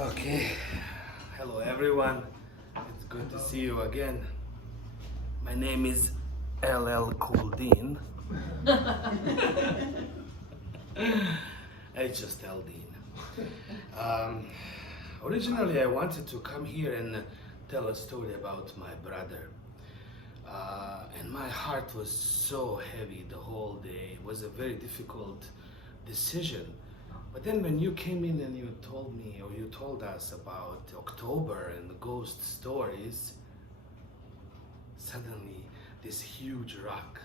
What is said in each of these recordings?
Okay, hello everyone. It's good to see you again. My name is LL Cool Dean. It's just L Dean. Originally, I wanted to come here and tell a story about my brother. And my heart was so heavy the whole day. It was a very difficult decision. But then when you came in and you told me, or you told us about October and the ghost stories, suddenly this huge rock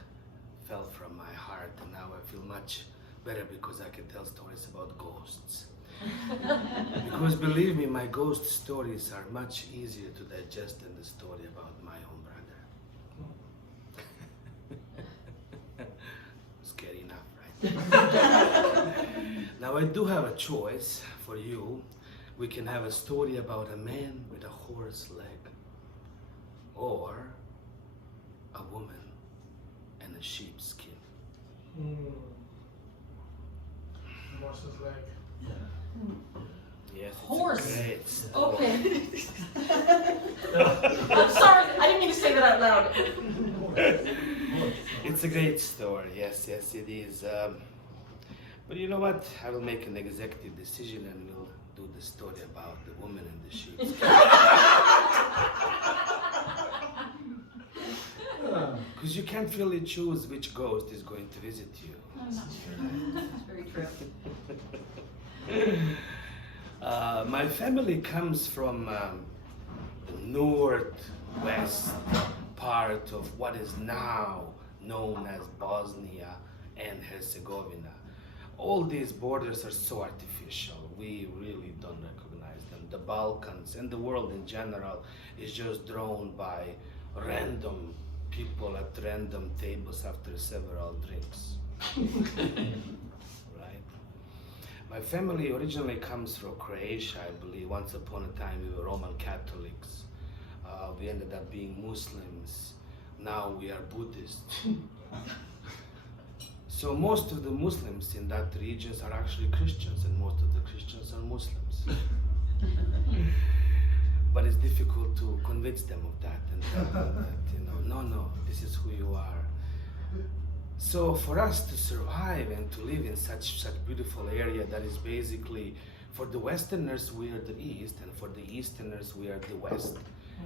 fell from my heart, and now I feel much better because I can tell stories about ghosts. Because believe me, my ghost stories are much easier to digest than the story about my own brother. Scary enough, right? Now I do have a choice for you. We can have a story about a man with a horse leg, or a woman and a sheep's skin. Horse's leg. Yes, it's Horse. a great story. Okay. I'm sorry, I didn't mean to say that out loud. It's a great story, yes, it is. But you know what? I will make an executive decision and we'll do the story about the woman and the sheep. Because you can't really choose which ghost is going to visit you. That's very true. My family comes from the northwest part of what is now known as Bosnia and Herzegovina. All these borders are so artificial, we really don't recognize them. The Balkans and the world in general is just drawn by random people at random tables after several drinks. Right? My family originally comes from Croatia, I believe. Once upon a time we were Roman Catholics. We ended up being Muslims. Now we are Buddhists. So most of the Muslims in that region are actually Christians, and most of the Christians are Muslims. But it's difficult to convince them of that and tell them that, no, this is who you are. So for us to survive and to live in such beautiful area that is basically, for the Westerners we are the East, and for the Easterners we are the West.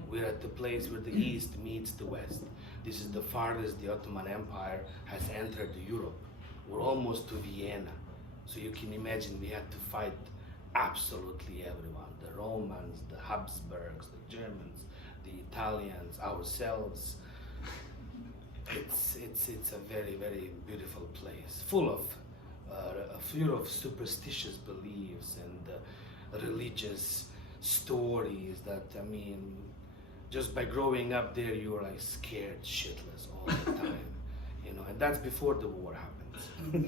We're at the place where the East meets the West. This is the farthest the Ottoman Empire has entered Europe. We're almost to Vienna. So you can imagine we had to fight absolutely everyone. The Romans, the Habsburgs, the Germans, the Italians, ourselves. It's a very, very beautiful place, full of superstitious beliefs and religious stories that, just by growing up there, you're like scared shitless all the time, and that's before the war happens.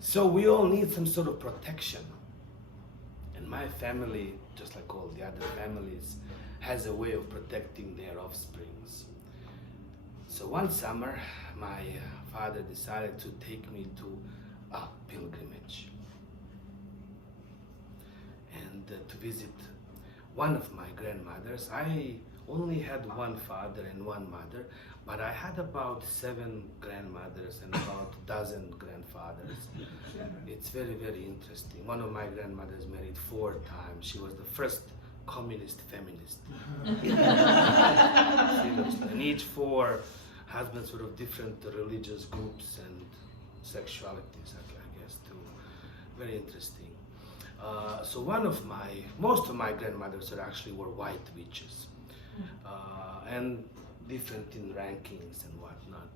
So we all need some sort of protection. And my family, just like all the other families, has a way of protecting their offsprings. So one summer, my father decided to take me to a pilgrimage and to visit one of my grandmothers. I only had one father and one mother, but I had about 7 grandmothers and about a dozen grandfathers. It's very, very interesting. One of my grandmothers married 4 times. She was the first communist feminist. Seriously. And each 4 husbands were of different religious groups and sexualities, I guess, too. Very interesting. So most of my grandmothers were white witches, and different in rankings and whatnot.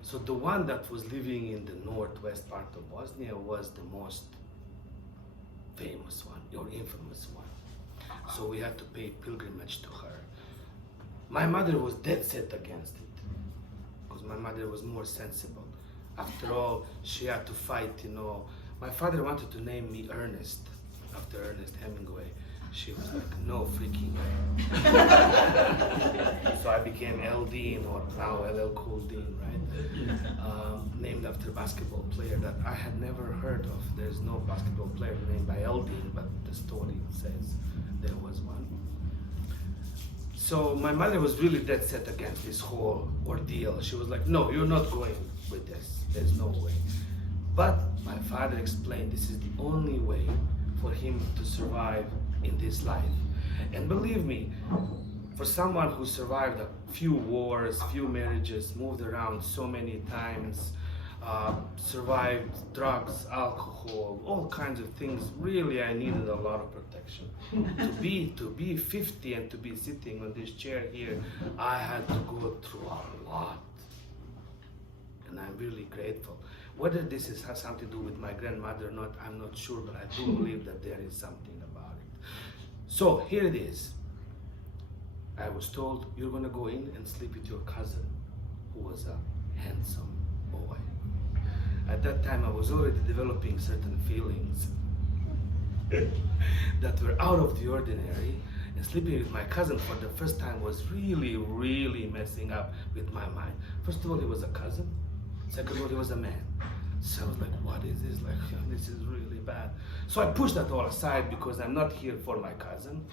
So the one that was living in the northwest part of Bosnia was the most famous one, or infamous one. So we had to pay pilgrimage to her. My mother was dead set against it, because my mother was more sensible. After all, she had to fight, My father wanted to name me Ernest, after Ernest Hemingway. She was like, no freaking way. So I became L Dean, or now LL Cool Dean, right? Named after after basketball player that I had never heard of. There's no basketball player named by Eldin, but the story says there was one. So my mother was really dead set against this whole ordeal. She was like, no, you're not going with this. There's no way. But my father explained this is the only way for him to survive in this life. And believe me, for someone who survived a few wars, few marriages, moved around so many times, survived drugs, alcohol, all kinds of things, really I needed a lot of protection. to be 50 and to be sitting on this chair here, I had to go through a lot. And I'm really grateful. Whether this has something to do with my grandmother or not, I'm not sure, but I do believe that there is something about it. So here it is. I was told, you're gonna go in and sleep with your cousin, who was a handsome boy. At that time, I was already developing certain feelings that were out of the ordinary, and sleeping with my cousin for the first time was really, really messing up with my mind. First of all, he was a cousin. Second of all, he was a man. So I was like, what is this? Like, this is really bad. So I pushed that all aside because I'm not here for my cousin.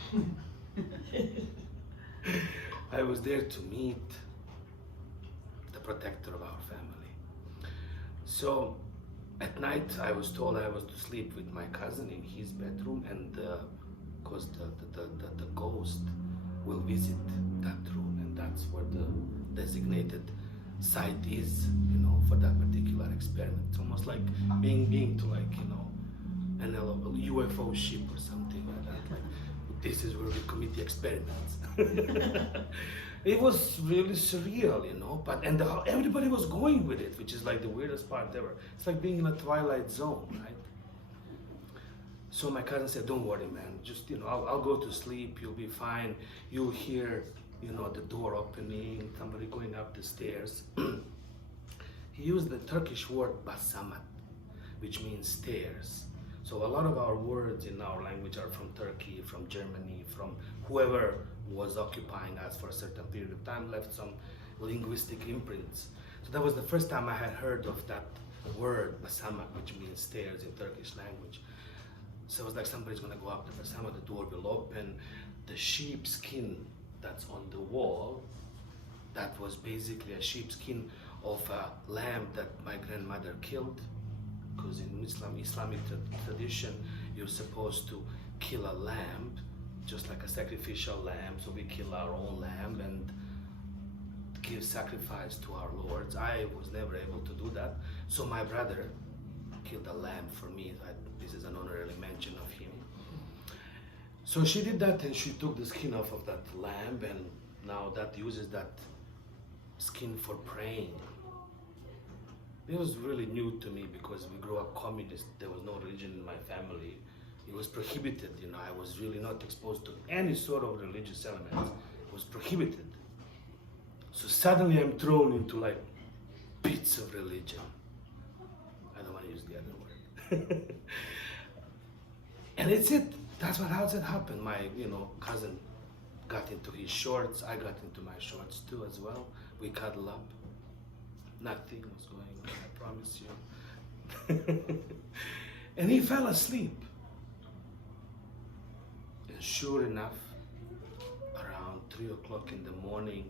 I was there to meet the protector of our family. So at night I was told I was to sleep with my cousin in his bedroom, and because the ghost will visit that room, and that's where the designated site is, you know, for that particular experiment. It's almost like being to, like, you know, an UFO ship or something like that. Like, this is where we commit the experiments. It was really surreal, you know, but everybody was going with it, which is like the weirdest part ever. It's like being in a twilight zone, right? So my cousin said, don't worry, man, just, you know, I'll go to sleep, you'll be fine. You'll hear, you know, the door opening, somebody going up the stairs. He used the Turkish word basamat, which means stairs. So a lot of our words in our language are from Turkey, from Germany, from whoever was occupying us for a certain period of time, left some linguistic imprints. So that was the first time I had heard of that word, basamak, which means stairs in Turkish language. So it was like somebody's gonna go up the basamak, the door will open, the sheepskin that's on the wall, that was basically a sheepskin of a lamb that my grandmother killed. Because in Islamic tradition, you're supposed to kill a lamb, just like a sacrificial lamb. So we kill our own lamb and give sacrifice to our lords. I was never able to do that. So my brother killed a lamb for me. This is an honorary mention of him. So she did that, and she took the skin off of that lamb, and now that uses that skin for praying. It was really new to me because we grew up communist. There was no religion in my family. It was prohibited, you know. I was really not exposed to any sort of religious elements. It was prohibited. So suddenly I'm thrown into like bits of religion. I don't want to use the other word. And it's it. That's how it happened. My, you know, cousin got into his shorts. I got into my shorts too as well. We cuddled up. Nothing was going on, I promise you. And he fell asleep. And sure enough, around 3 o'clock in the morning,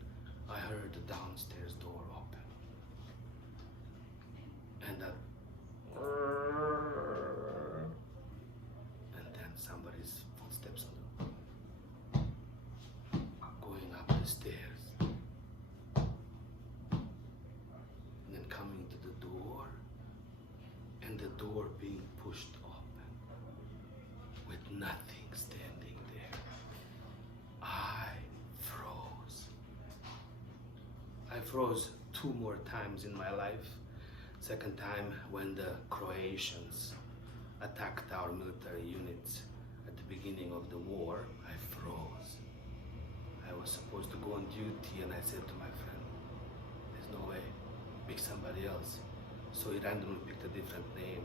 I heard the downstairs door open. And that, and then somebody's footsteps going up the stairs. Coming to the door, and the door being pushed open with nothing standing there. I froze. I froze 2 more times in my life. Second time when the Croatians attacked our military units at the beginning of the war, I froze. I was supposed to go on duty, and I said to my friend, there's no way. Pick somebody else. So he randomly picked a different name,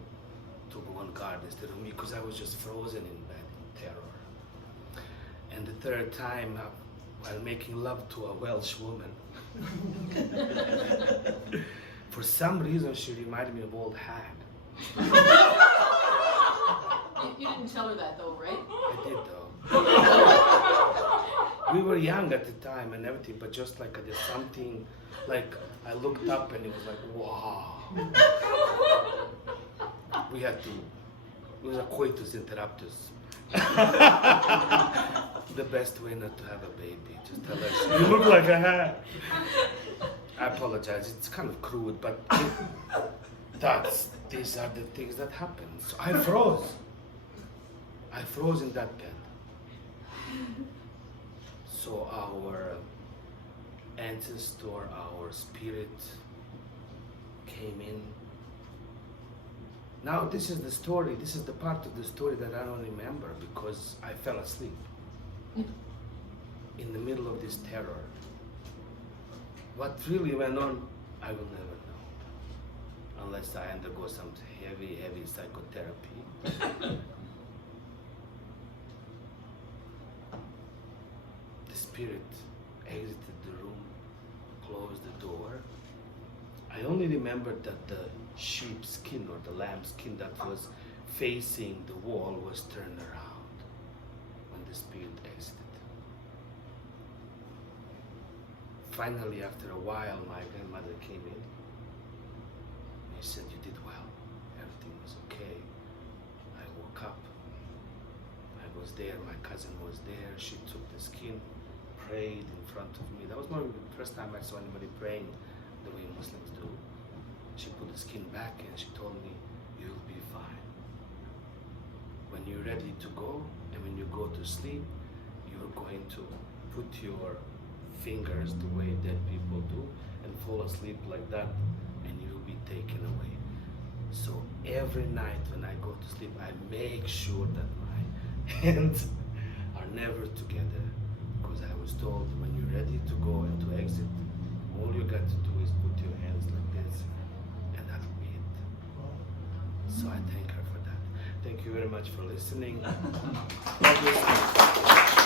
took one guard instead of me, because I was just frozen in bed in terror. And the third time, while making love to a Welsh woman, For some reason, she reminded me of old hag. You didn't tell her that though, right? I did though. We were young at the time and everything, but just like there's something, like I looked up and it was like, wow. We had to, it was a coitus interruptus. The best way not to have a baby, just tell her, you look like a hag. I apologize, it's kind of crude, but these are the things that happen. So I froze. I froze in that bed. So our ancestor, our spirit came in. Now this is the story, this is the part of the story that I don't remember because I fell asleep in the middle of this terror. What really went on, I will never know. Unless I undergo some heavy psychotherapy. The spirit exited the room, closed the door. I only remembered that the sheep's skin or the lamb's skin that was facing the wall was turned around when the spirit exited. Finally, after a while, my grandmother came in. She said, you did well. Everything was okay. I woke up. I was there. My cousin was there. She took the skin, prayed in front of me. That was probably the first time I saw anybody praying the way Muslims do. She put the skin back and she told me, you'll be fine. When you're ready to go and when you go to sleep, you're going to put your fingers the way dead people do and fall asleep like that and you'll be taken away. So every night when I go to sleep, I make sure that my hands are never together because I was told when you're ready to go and to exit, all you got to do is put your hands like this and that'll be it. So I thank her for that. Thank you very much for listening. God bless you.